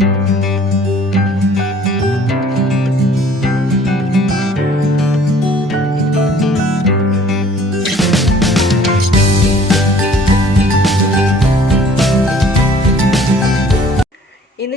ഇന്ന്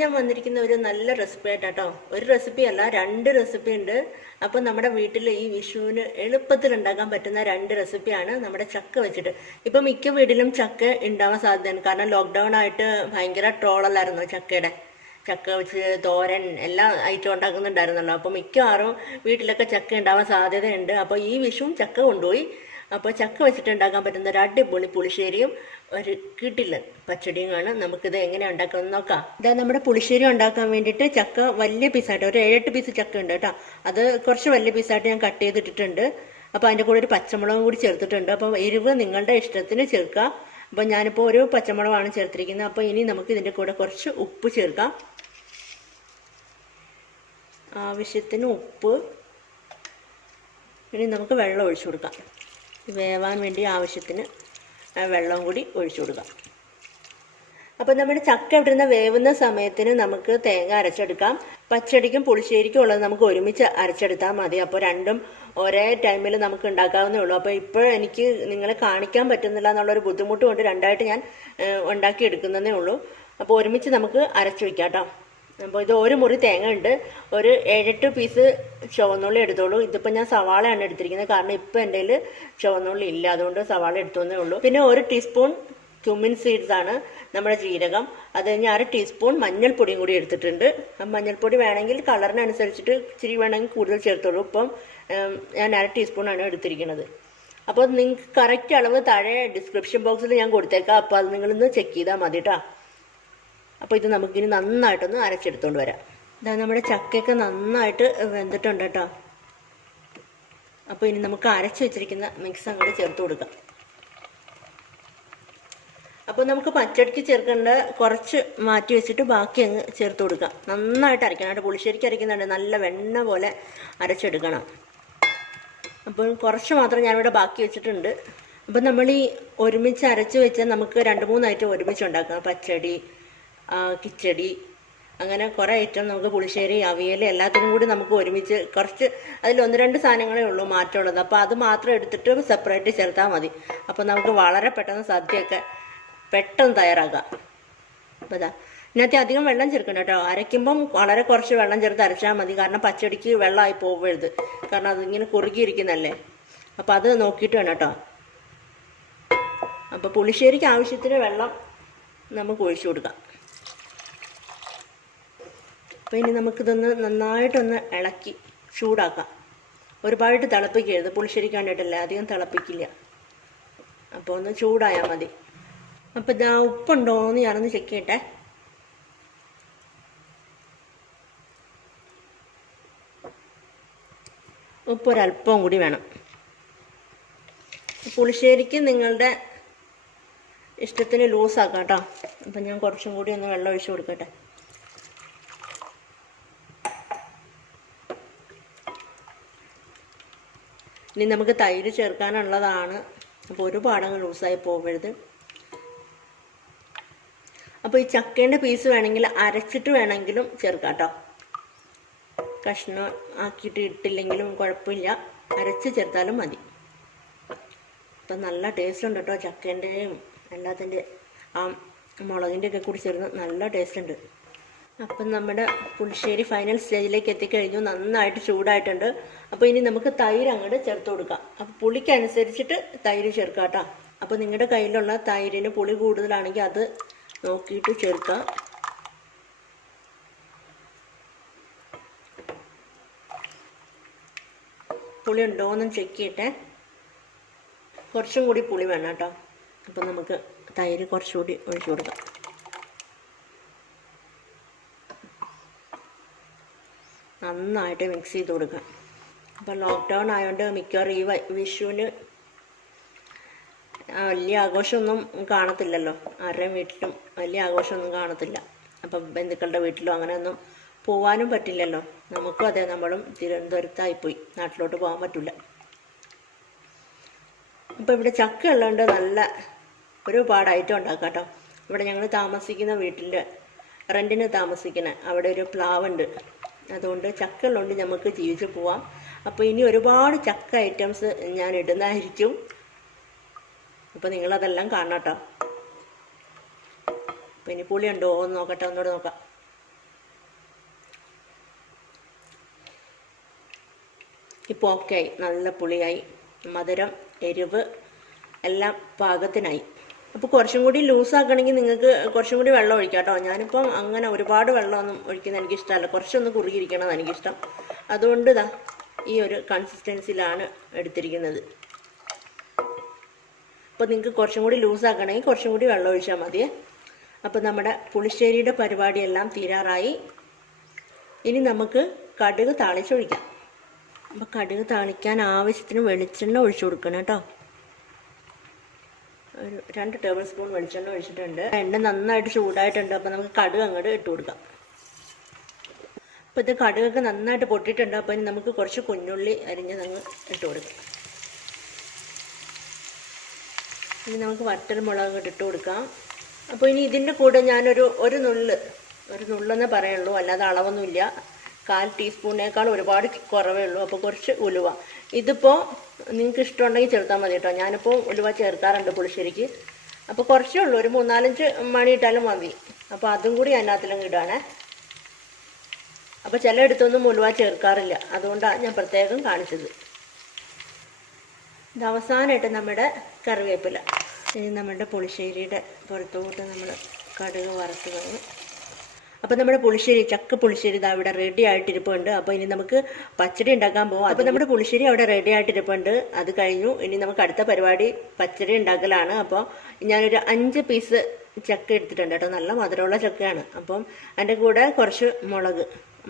ഞാൻ വന്നിരിക്കുന്ന ഒരു നല്ല റെസിപ്പി ആയിട്ടാട്ടോ. ഒരു റെസിപ്പി അല്ല, 2 റെസിപ്പി ഉണ്ട്. അപ്പോൾ നമ്മുടെ വീട്ടിൽ ഈ വിഷുവിന് എളുപ്പത്തിൽ ഉണ്ടാക്കാൻ പറ്റുന്ന 2 റെസിപ്പിയാണ് നമ്മുടെ ചക്ക വെച്ചിട്ട്. ഇപ്പം മിക്ക വീട്ടിലും ചക്ക ഉണ്ടാവാൻ സാധ്യതയാണ്. കാരണം ലോക്ക്ഡൗൺ ആയിട്ട് ഭയങ്കര ട്രോളല്ലായിരുന്നു ചക്കയുടെ. ചക്ക വെച്ച് തോരൻ എല്ലാ ഐറ്റം ഉണ്ടാക്കുന്നുണ്ടായിരുന്നല്ലോ. അപ്പോൾ മിക്കവാറും വീട്ടിലൊക്കെ ചക്ക ഉണ്ടാവാൻ സാധ്യതയുണ്ട്. അപ്പോൾ ഈ വിഷുവും ചക്ക കൊണ്ടുപോയി. അപ്പോൾ ചക്ക വെച്ചിട്ട് ഉണ്ടാക്കാൻ പറ്റുന്ന ഒരു അടിപൊളി പുളിശ്ശേരിയും ഒരു കിട്ടില്ല പച്ചടിയുമാണ്. നമുക്കിത് എങ്ങനെ ഉണ്ടാക്കാമെന്ന് നോക്കാം. ഇതാ നമ്മുടെ പുളിശ്ശേരി ഉണ്ടാക്കാൻ വേണ്ടിയിട്ട് ചക്ക വലിയ പീസായിട്ട് ഒരു 7-8 പീസ് ചക്ക ഉണ്ട് കേട്ടോ. അത് കുറച്ച് വലിയ പീസായിട്ട് ഞാൻ കട്ട് ചെയ്തിട്ടിട്ടുണ്ട്. അപ്പോൾ അതിൻ്റെ കൂടെ ഒരു പച്ചമുളകും കൂടി ചേർത്തിട്ടുണ്ട്. അപ്പോൾ എരിവ് നിങ്ങളുടെ ഇഷ്ടത്തിന് ചേർക്കാം. അപ്പോൾ ഞാനിപ്പോൾ ഒരു പച്ചമുളകാണ് ചേർത്തിരിക്കുന്നത്. അപ്പോൾ ഇനി നമുക്ക് ഇതിൻ്റെ കൂടെ കുറച്ച് ഉപ്പ് ചേർക്കാം. ആവശ്യത്തിന് ഉപ്പ്. ഇനി നമുക്ക് വെള്ളം ഒഴിച്ചു കൊടുക്കാം. വേവാൻ വേണ്ടി ആവശ്യത്തിന് വെള്ളം കൂടി ഒഴിച്ചു കൊടുക്കാം. അപ്പോൾ നമ്മുടെ ചക്ക ഇവിടുന്ന് വേവുന്ന സമയത്തിന് നമുക്ക് തേങ്ങ അരച്ചെടുക്കാം. പച്ചടിക്കും പുളിശ്ശേരിക്കും ഉള്ളത് നമുക്ക് ഒരുമിച്ച് അരച്ചെടുത്താൽ മതി. അപ്പോൾ രണ്ടും ഒരേ ടൈമിൽ നമുക്ക് ഉണ്ടാക്കാവുന്നേ ഉള്ളൂ. അപ്പോൾ ഇപ്പോൾ എനിക്ക് നിങ്ങളെ കാണിക്കാൻ പറ്റുന്നില്ല എന്നുള്ളൊരു ബുദ്ധിമുട്ട് കൊണ്ട് രണ്ടായിട്ട് ഞാൻ ഉണ്ടാക്കി എടുക്കുന്നതേ ഉള്ളൂ. അപ്പോൾ ഒരുമിച്ച് നമുക്ക് അരച്ചു വയ്ക്കാം കേട്ടോ. അപ്പോൾ ഇത് ഒരു മുറി തേങ്ങ ഉണ്ട്. ഒരു 7-8 പീസ് ചുവന്നുള്ളി എടുത്തോളൂ. ഇതിപ്പോൾ ഞാൻ സവാളയാണ് എടുത്തിരിക്കുന്നത്. കാരണം ഇപ്പോൾ എൻ്റെ കയ്യിൽ ചുവന്നുള്ളി ഇല്ല, അതുകൊണ്ട് സവാള എടുത്തോന്നേ ഉള്ളൂ. പിന്നെ 1 ടീസ്പൂൺ ക്യുമിൻ സീഡ്സ് ആണ്, നമ്മുടെ ജീരകം. അത് കഴിഞ്ഞ് 1/2 ടീസ്പൂൺ മഞ്ഞൾപ്പൊടിയും കൂടി എടുത്തിട്ടുണ്ട്. മഞ്ഞൾപ്പൊടി വേണമെങ്കിൽ കളറിനനുസരിച്ചിട്ട് ഇച്ചിരി വേണമെങ്കിൽ കൂടുതൽ ചേർത്തോളൂ. ഇപ്പം ഞാൻ 1/2 ടീസ്പൂണാണ് എടുത്തിരിക്കുന്നത്. അപ്പോൾ നിങ്ങൾക്ക് കറക്റ്റ് അളവ് താഴെ ഡിസ്ക്രിപ്ഷൻ ബോക്സിൽ ഞാൻ കൊടുത്തേക്കാം. അപ്പോൾ അത് നിങ്ങളൊന്ന് ചെക്ക് ചെയ്താൽ മതി കേട്ടോ. അപ്പോൾ ഇത് നമുക്കിനി നന്നായിട്ടൊന്ന് അരച്ചെടുത്തുകൊണ്ട് വരാം. ഇതാ നമ്മുടെ ചക്കയൊക്കെ നന്നായിട്ട് വെന്തിട്ടുണ്ട് കേട്ടോ. അപ്പോൾ ഇനി നമുക്ക് അരച്ച് വെച്ചിരിക്കുന്ന മിക്സ് അങ്ങോട്ട് ചേർത്ത് കൊടുക്കാം. അപ്പോൾ നമുക്ക് പച്ചടിക്ക് ചേർക്കേണ്ട കുറച്ച് മാറ്റി വെച്ചിട്ട് ബാക്കി അങ്ങ് ചേർത്ത് കൊടുക്കാം. നന്നായിട്ട് അരയ്ക്കണം കേട്ടോ. പുളിശ്ശേരിക്ക് അരയ്ക്കുന്നുണ്ട്, നല്ല വെണ്ണ പോലെ അരച്ചെടുക്കണം. അപ്പോൾ കുറച്ച് മാത്രം ഞാനിവിടെ ബാക്കി വെച്ചിട്ടുണ്ട്. അപ്പോൾ നമ്മൾ ഈ ഒരുമിച്ച് അരച്ച് വെച്ചാൽ നമുക്ക് 2-3 ഐറ്റം ഒരുമിച്ച് ഉണ്ടാക്കാം. പച്ചടി, കിച്ചടി, അങ്ങനെ കുറേ ഐറ്റം നമുക്ക് പുളിശ്ശേരി, അവിയൽ എല്ലാത്തിനും കൂടി നമുക്ക് ഒരുമിച്ച് കുറച്ച് അതിൽ 1-2 സാധനങ്ങളേ ഉള്ളൂ മാറ്റമുള്ളത്. അപ്പോൾ അത് മാത്രം എടുത്തിട്ട് സെപ്പറേറ്റ് ചേർത്താൽ മതി. അപ്പോൾ നമുക്ക് വളരെ പെട്ടെന്ന് സദ്യയൊക്കെ പെട്ടെന്ന് തയ്യാറാക്കാം. അപ്പോൾ ഇതാ ഇതിനകത്ത് അധികം വെള്ളം ചേർക്കണം കേട്ടോ. അരയ്ക്കുമ്പം വളരെ കുറച്ച് വെള്ളം ചേർത്ത് അരച്ചാൽ മതി. കാരണം പച്ചടിക്ക് വെള്ളമായി പോകരുത്. കാരണം അതിങ്ങനെ കുറുകിയിരിക്കുന്നല്ലേ. അപ്പോൾ അത് നോക്കിയിട്ട് വേണം കേട്ടോ. അപ്പോൾ പുളിശ്ശേരിക്ക് ആവശ്യത്തിന് വെള്ളം നമുക്ക് ഒഴിച്ചു കൊടുക്കാം. അപ്പോൾ ഇനി നമുക്കിതൊന്ന് നന്നായിട്ടൊന്ന് ഇളക്കി ചൂടാക്കാം. ഒരുപാട് തിളപ്പിക്കരുത്, പുളിശ്ശേരിക്ക് വേണ്ടിയിട്ടല്ലേ, അധികം തിളപ്പിക്കില്ല. അപ്പോൾ ഒന്ന് ചൂടായാൽ മതി. അപ്പോൾ ഇതാ ഉപ്പുണ്ടോ എന്ന് ഞാനൊന്ന് ചെക്ക് ചെയ്യട്ടെ. ഉപ്പ് ഒരല്പം കൂടി വേണം. പുളിശ്ശേരിക്ക് നിങ്ങളുടെ ഇഷ്ടത്തിന് ലൂസാക്കാം കേട്ടോ. അപ്പം ഞാൻ കുറച്ചും കൂടി ഒന്ന് വെള്ളം ഒഴിച്ച് കൊടുക്കട്ടെ. ഇനി നമുക്ക് തൈര് ചേർക്കാനുള്ളതാണ്. അപ്പോൾ ഒരുപാടങ്ങ് ലൂസായി പോകരുത്. അപ്പോൾ ഈ ചക്കേൻ്റെ പീസ് വേണമെങ്കിൽ അരച്ചിട്ട് വേണമെങ്കിലും ചേർക്കാം കേട്ടോ. കഷ്ണം ആക്കിയിട്ട് ഇട്ടില്ലെങ്കിലും കുഴപ്പമില്ല, അരച്ച് ചേർത്താലും മതി. അപ്പം നല്ല ടേസ്റ്റ് ഉണ്ട് കേട്ടോ. ചക്കേൻ്റെയും എല്ലാത്തിൻ്റെ ആ മുളകിൻ്റെ ഒക്കെ കൂടി ചേർന്ന് നല്ല ടേസ്റ്റ് ഉണ്ട്. അപ്പം നമ്മുടെ പുളിശ്ശേരി ഫൈനൽ സ്റ്റേജിലേക്ക് എത്തിക്കഴിഞ്ഞു. നന്നായിട്ട് ചൂടായിട്ടുണ്ട്. അപ്പോൾ ഇനി നമുക്ക് തൈര് അങ്ങോട്ട് ചേർത്ത് കൊടുക്കാം. അപ്പോൾ പുളിക്കനുസരിച്ചിട്ട് തൈര് ചേർക്കാം കേട്ടോ. അപ്പോൾ നിങ്ങളുടെ കയ്യിലുള്ള തൈരിന് പുളി കൂടുതലാണെങ്കിൽ അത് നോക്കിയിട്ട് ചേർക്കാം. പുളി ഉണ്ടോയെന്നും ചെക്ക് ചെയ്യട്ടെ. കുറച്ചും കൂടി പുളി വേണം കേട്ടോ. അപ്പോൾ നമുക്ക് തൈര് കുറച്ചുകൂടി ഒഴിച്ചു കൊടുക്കാം. നന്നായിട്ട് മിക്സ് ചെയ്ത് കൊടുക്കാം. അപ്പോൾ ലോക്ക്ഡൗൺ ആയതുകൊണ്ട് മിക്കവാറും ഈ വിഷുവിന് വലിയ ആഘോഷമൊന്നും കാണത്തില്ലല്ലോ. ആരുടെയും വീട്ടിലും വലിയ ആഘോഷമൊന്നും കാണത്തില്ല. അപ്പം ബന്ധുക്കളുടെ വീട്ടിലും അങ്ങനെയൊന്നും പോവാനും പറ്റില്ലല്ലോ. നമുക്കും അതെ, നമ്മളും തിരുവനന്തപുരത്തായിപ്പോയി, നാട്ടിലോട്ട് പോകാൻ പറ്റില്ല. അപ്പോൾ ഇവിടെ ചക്ക ഉള്ളതുകൊണ്ട് നല്ല ഒരുപാട് ഐറ്റം ഉണ്ടാക്കാം കേട്ടോ. ഇവിടെ ഞങ്ങൾ താമസിക്കുന്ന വീട്ടിൽ റെൻറ്റിന് താമസിക്കണേ. അവിടെ ഒരു പ്ലാവുണ്ട്. അതുകൊണ്ട് ചക്ക ഉള്ളതുകൊണ്ട് നമുക്ക് ജീവിച്ച് പോവാം. അപ്പോൾ ഇനി ഒരുപാട് ചക്ക ഐറ്റംസ് ഞാൻ ഇടുന്നതായിരിക്കും. അപ്പോൾ നിങ്ങളതെല്ലാം കാണണം കേട്ടോ. അപ്പോൾ ഇനി പുളി ഉണ്ടോ എന്ന് നോക്കട്ടെ, ഒന്നുകൂടെ നോക്കാം. ഇപ്പോൾ ഓക്കെ ആയി, നല്ല പുളിയായി, മധുരം എരിവ് എല്ലാം പാകത്തിനായി. അപ്പോൾ കുറച്ചും കൂടി ലൂസാക്കണമെങ്കിൽ നിങ്ങൾക്ക് കുറച്ചും കൂടി വെള്ളം ഒഴിക്കാം കേട്ടോ. ഞാനിപ്പം അങ്ങനെ ഒരുപാട് വെള്ളമൊന്നും ഒഴിക്കുന്നത് എനിക്കിഷ്ടമല്ല, കുറച്ചൊന്ന് കുറുകിയിരിക്കണം എനിക്കിഷ്ടം. അതുകൊണ്ട് ഇതാ ഈ ഒരു കൺസിസ്റ്റൻസിയിലാണ് എടുത്തിരിക്കുന്നത്. അപ്പോൾ നിങ്ങൾക്ക് കുറച്ചും കൂടി ലൂസാക്കണമെങ്കിൽ കുറച്ചും കൂടി വെള്ളം ഒഴിച്ചാൽ മതിയേ. അപ്പോൾ നമ്മുടെ പുളിശ്ശേരിയുടെ പരിപാടിയെല്ലാം തീരാറായി. ഇനി നമുക്ക് കടുക് താളിച്ചൊഴിക്കാം. അപ്പോൾ കടുക് താളിക്കാൻ ആവശ്യത്തിന് വെളിച്ചെണ്ണ ഒഴിച്ചു കൊടുക്കണം കേട്ടോ. ഒരു 2 ടേബിൾ സ്പൂൺ വെളിച്ചെണ്ണ ഒഴിച്ചിട്ടുണ്ട്. എണ്ണ നന്നായിട്ട് ചൂടായിട്ടുണ്ട്. അപ്പോൾ നമുക്ക് കടുക് അങ്ങോട്ട് ഇട്ട് കൊടുക്കാം. അപ്പോൾ ഇത് കടുകൊക്കെ നന്നായിട്ട് പൊട്ടിയിട്ടുണ്ട്. അപ്പോൾ ഇനി നമുക്ക് കുറച്ച് കുഞ്ഞുള്ളി അരിഞ്ഞ് അങ്ങ് ഇട്ട് കൊടുക്കാം. ഇനി നമുക്ക് വറ്റൽ മുളക് അങ്ങോട്ട് ഇട്ട് കൊടുക്കാം. അപ്പോൾ ഇനി ഇതിൻ്റെ കൂടെ ഞാനൊരു നുള്ളെന്നേ പറയുള്ളൂ, അല്ലാതെ അളവൊന്നുമില്ല. 1/4 ടീസ്പൂണിനേക്കാൾ ഒരുപാട് കുറവേ ഉള്ളൂ. അപ്പോൾ കുറച്ച് ഉലുവ. ഇതിപ്പോൾ നിങ്ങൾക്ക് ഇഷ്ടമുണ്ടെങ്കിൽ ചേർത്താൽ മതി കേട്ടോ. ഞാനിപ്പോൾ ഉലുവ ചേർക്കാറുണ്ട് പുളിശ്ശേരിക്ക്. അപ്പോൾ കുറച്ചേ ഉള്ളൂ, ഒരു 3-4 മണി ഇട്ടാലും മതി. അപ്പോൾ അതും കൂടി അതിനകത്തിലങ്ങ് ഇടാണേ. അപ്പോൾ ചിലയിടത്തൊന്നും ഉലുവ ചേർക്കാറില്ല, അതുകൊണ്ടാണ് ഞാൻ പ്രത്യേകം കാണിച്ചത്. ഇത് അവസാനമായിട്ട് നമ്മുടെ കറിവേപ്പില. ഇനി നമ്മുടെ പുളിശ്ശേരിയുടെ പുറത്തോട്ട് നമ്മൾ കടുക് വറുത്ത് കഴിഞ്ഞു. അപ്പോൾ നമ്മുടെ പുളിശ്ശേരി, ചക്ക പുളിശ്ശേരി ഇതാ ഇവിടെ റെഡി ആയിട്ടിരിപ്പുണ്ട്. അപ്പോൾ ഇനി നമുക്ക് പച്ചടി ഉണ്ടാക്കാൻ പോകാം. അപ്പോൾ നമ്മുടെ പുളിശ്ശേരി അവിടെ റെഡി ആയിട്ടിരിപ്പുണ്ട്. അത് കഴിഞ്ഞു. ഇനി നമുക്ക് അടുത്ത പരിപാടി പച്ചടി ഉണ്ടാക്കലാണ്. അപ്പോൾ ഞാനൊരു 5 പീസ് ചക്ക എടുത്തിട്ടുണ്ട് കേട്ടോ. നല്ല മധുരമുള്ള ചക്കയാണ്. അപ്പം അതിൻ്റെ കൂടെ കുറച്ച്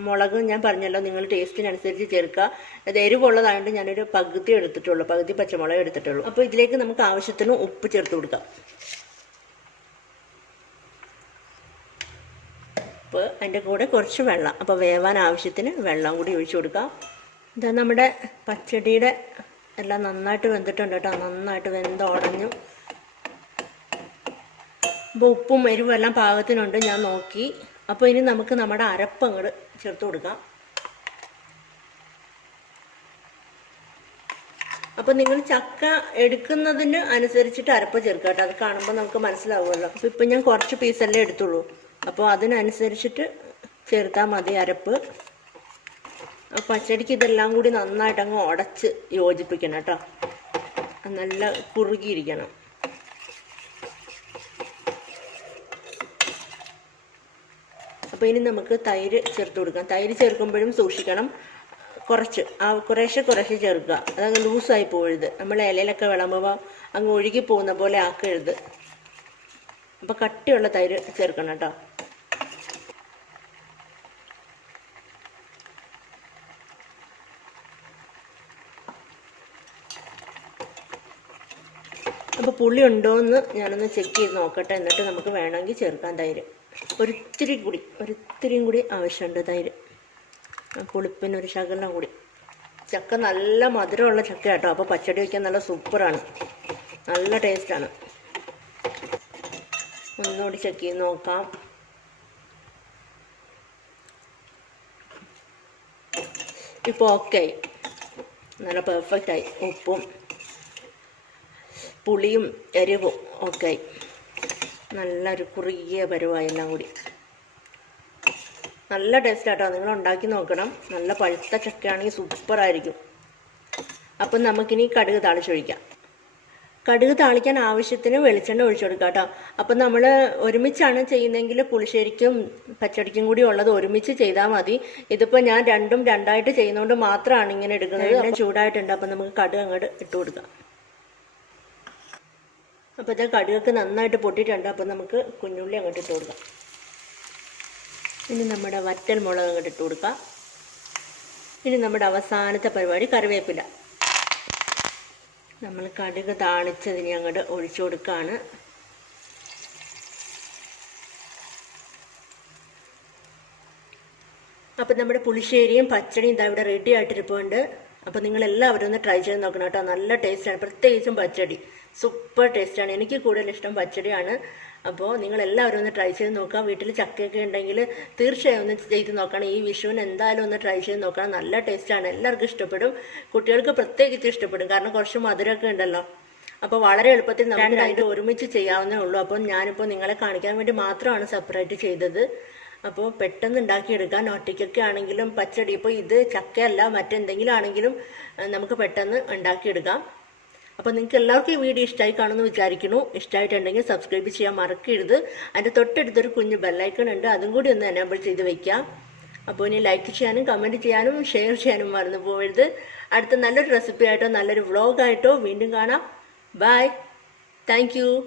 മുളക് ഞാൻ പറഞ്ഞല്ലോ, നിങ്ങൾ ടേസ്റ്റിനനുസരിച്ച് ചേർക്കുക. അത് എരിവുള്ളതായതുകൊണ്ട് ഞാനൊരു പകുതി എടുത്തിട്ടുള്ളൂ, പകുതി പച്ചമുളക് എടുത്തിട്ടുള്ളൂ. അപ്പോൾ ഇതിലേക്ക് നമുക്ക് ആവശ്യത്തിന് ഉപ്പ് ചേർത്ത് കൊടുക്കാം. ഉപ്പ്, അതിൻ്റെ കൂടെ കുറച്ച് വെള്ളം. അപ്പോൾ വേവാൻ ആവശ്യത്തിന് വെള്ളം കൂടി ഒഴിച്ചു കൊടുക്കാം. ഇതാ നമ്മുടെ പച്ചടിയുടെ എല്ലാം നന്നായിട്ട് വെന്തിട്ടുണ്ട് കേട്ടോ. നന്നായിട്ട് വെന്തുടഞ്ഞു. അപ്പോൾ ഉപ്പും എരിവും എല്ലാം പാകത്തിനുണ്ട്, ഞാൻ നോക്കി. അപ്പോൾ ഇനി നമുക്ക് നമ്മുടെ അരപ്പ് അങ്ങോട്ട് ചേർത്ത് കൊടുക്കാം. അപ്പോൾ നിങ്ങൾ ചക്ക എടുക്കുന്നതിന് അനുസരിച്ചിട്ട് അരപ്പ് ചേർക്കുക കേട്ടോ. അത് കാണുമ്പോൾ നമുക്ക് മനസ്സിലാവുമല്ലോ. അപ്പോൾ ഇപ്പം ഞാൻ കുറച്ച് പീസല്ലേ എടുത്തുള്ളൂ. അപ്പോൾ അതിനനുസരിച്ചിട്ട് ചേർത്താൽ മതി അരപ്പ്. പച്ചടിക്ക് ഇതെല്ലാം കൂടി നന്നായിട്ട് അങ്ങ് ഉടച്ച് യോജിപ്പിക്കണം കേട്ടോ. നല്ല കുറുകിയിരിക്കണം. അപ്പോൾ ഇനി നമുക്ക് തൈര് ചേർത്ത് കൊടുക്കാം. തൈര് ചേർക്കുമ്പോഴും സൂക്ഷിക്കണം, കുറേശ്ശെ ചേർക്കുക. അതങ്ങ് ലൂസായി പോകരുത്. നമ്മൾ ഇലയിലൊക്കെ വിളമ്പുമ്പോൾ അങ്ങ് ഒഴുകി പോകുന്ന പോലെ ആക്കരുത്. അപ്പോൾ കട്ടിയുള്ള തൈര് ചേർക്കണം കേട്ടോ. അപ്പോൾ പുളി ഉണ്ടോ എന്ന് ഞാനൊന്ന് ചെക്ക് ചെയ്ത് നോക്കട്ടെ. എന്നിട്ട് നമുക്ക് വേണമെങ്കിൽ ചേർക്കാം തൈര്. ഒരിത്തിരിയും കൂടി ആവശ്യമുണ്ട് തൈര്, പുളിപ്പിനൊരു ശകലം കൂടി. ചക്ക നല്ല മധുരമുള്ള ചക്ക കേട്ടോ. അപ്പോൾ പച്ചടി വയ്ക്കാൻ നല്ല സൂപ്പറാണ്, നല്ല ടേസ്റ്റാണ്. ഒന്നുകൂടി ചെക്ക് ചെയ്ത് നോക്കാം. ഇപ്പോൾ ഓക്കെ ആയി, നല്ല പെർഫെക്റ്റ് ആയി. ഉപ്പും പുളിയും എരിവും ഒക്കെ ആയി. നല്ലൊരു കുറുകിയ പരുവായി എല്ലാം കൂടി. നല്ല ടേസ്റ്റ് ആട്ടോ. നിങ്ങൾ ഉണ്ടാക്കി നോക്കണം. നല്ല പഴുത്ത ചക്കയാണെങ്കിൽ സൂപ്പറായിരിക്കും. അപ്പം നമുക്കിനി കടുക് താളിച്ചൊഴിക്കാം. കടുക് താളിക്കാൻ ആവശ്യത്തിന് വെളിച്ചെണ്ണ ഒഴിച്ചു കൊടുക്കാം കേട്ടോ. അപ്പം നമ്മൾ ഒരുമിച്ചാണ് ചെയ്യുന്നതെങ്കിൽ പുളിശ്ശേരിക്കും പച്ചടിക്കും കൂടി ഉള്ളത് ഒരുമിച്ച് ചെയ്താൽ മതി. ഇതിപ്പോൾ ഞാൻ രണ്ടും രണ്ടായിട്ട് ചെയ്യുന്നതുകൊണ്ട് മാത്രമാണ് ഇങ്ങനെ എടുക്കുന്നത്. എല്ലാം ചൂടായിട്ടുണ്ട്. അപ്പം നമുക്ക് കടുക് അങ്ങോട്ട് ഇട്ട് കൊടുക്കാം. അപ്പോൾ ഇത് കടുകൊക്കെ നന്നായിട്ട് പൊട്ടിയിട്ടുണ്ട്. അപ്പം നമുക്ക് കുഞ്ഞുള്ളി അങ്ങോട്ട് ഇട്ട് കൊടുക്കാം. ഇനി നമ്മുടെ വറ്റൽ മുളക് അങ്ങോട്ട് ഇട്ട് കൊടുക്കാം. ഇനി നമ്മുടെ അവസാനത്തെ പരിപാടി കറിവേപ്പില. നമ്മൾ കടുക് താളിച്ചതിന് അങ്ങോട്ട് ഒഴിച്ചു കൊടുക്കുകയാണ്. അപ്പം നമ്മുടെ പുളിശ്ശേരിയും പച്ചടിയും ഇതാ ഇവിടെ റെഡി ആയിട്ടിരിപ്പുണ്ട്. അപ്പോൾ നിങ്ങളെല്ലാവരും ഒന്ന് ട്രൈ ചെയ്ത് നോക്കണം കേട്ടോ. നല്ല ടേസ്റ്റാണ്, പ്രത്യേകിച്ചും പച്ചടി സൂപ്പർ ടേസ്റ്റാണ്. എനിക്ക് കൂടുതൽ ഇഷ്ടം പച്ചടിയാണ്. അപ്പോൾ നിങ്ങളെല്ലാവരും ഒന്ന് ട്രൈ ചെയ്ത് നോക്കുക. വീട്ടിൽ ചക്കയൊക്കെ ഉണ്ടെങ്കിൽ തീർച്ചയായും ഒന്ന് ചെയ്ത് നോക്കണം. ഈ വിഷുവിന് എന്തായാലും ഒന്ന് ട്രൈ ചെയ്ത് നോക്കണം. നല്ല ടേസ്റ്റാണ്, എല്ലാവർക്കും ഇഷ്ടപ്പെടും. കുട്ടികൾക്ക് പ്രത്യേകിച്ച് ഇഷ്ടപ്പെടും, കാരണം കുറച്ച് മധുരമൊക്കെ ഉണ്ടല്ലോ. അപ്പോൾ വളരെ എളുപ്പത്തിൽ നമുക്ക് രണ്ടായിട്ട് ഒരുമിച്ച് ചെയ്യാവുന്നേ ഉള്ളൂ. അപ്പം ഞാനിപ്പോൾ നിങ്ങളെ കാണിക്കാൻ വേണ്ടി മാത്രമാണ് സെപ്പറേറ്റ് ചെയ്തത്. അപ്പോൾ പെട്ടെന്ന് ഉണ്ടാക്കിയെടുക്കാൻ, ഒറ്റയ്ക്കൊക്കെ ആണെങ്കിലും പച്ചടി, ഇപ്പോൾ ഇത് ചക്കയല്ല മറ്റെന്തെങ്കിലും ആണെങ്കിലും നമുക്ക് പെട്ടെന്ന് ഉണ്ടാക്കിയെടുക്കാം. അപ്പോൾ നിങ്ങൾക്ക് എല്ലാവർക്കും ഈ വീഡിയോ ഇഷ്ടമായി കാണുമെന്ന് വിചാരിക്കുന്നു. ഇഷ്ടമായിട്ടുണ്ടെങ്കിൽ സബ്സ്ക്രൈബ് ചെയ്യാൻ മറക്കരുത്. അതിൻ്റെ തൊട്ടടുത്തൊരു കുഞ്ഞ് ബെല്ലൈക്കൺ ഉണ്ട്, അതും കൂടി ഒന്ന് എനേബിൾ ചെയ്ത് വയ്ക്കാം. അപ്പോൾ ഇനി ലൈക്ക് ചെയ്യാനും കമൻറ്റ് ചെയ്യാനും ഷെയർ ചെയ്യാനും മറന്നു പോകരുത്. അടുത്ത നല്ലൊരു റെസിപ്പി ആയിട്ടോ നല്ലൊരു വ്ളോഗായിട്ടോ വീണ്ടും കാണാം. ബൈ. Thank you.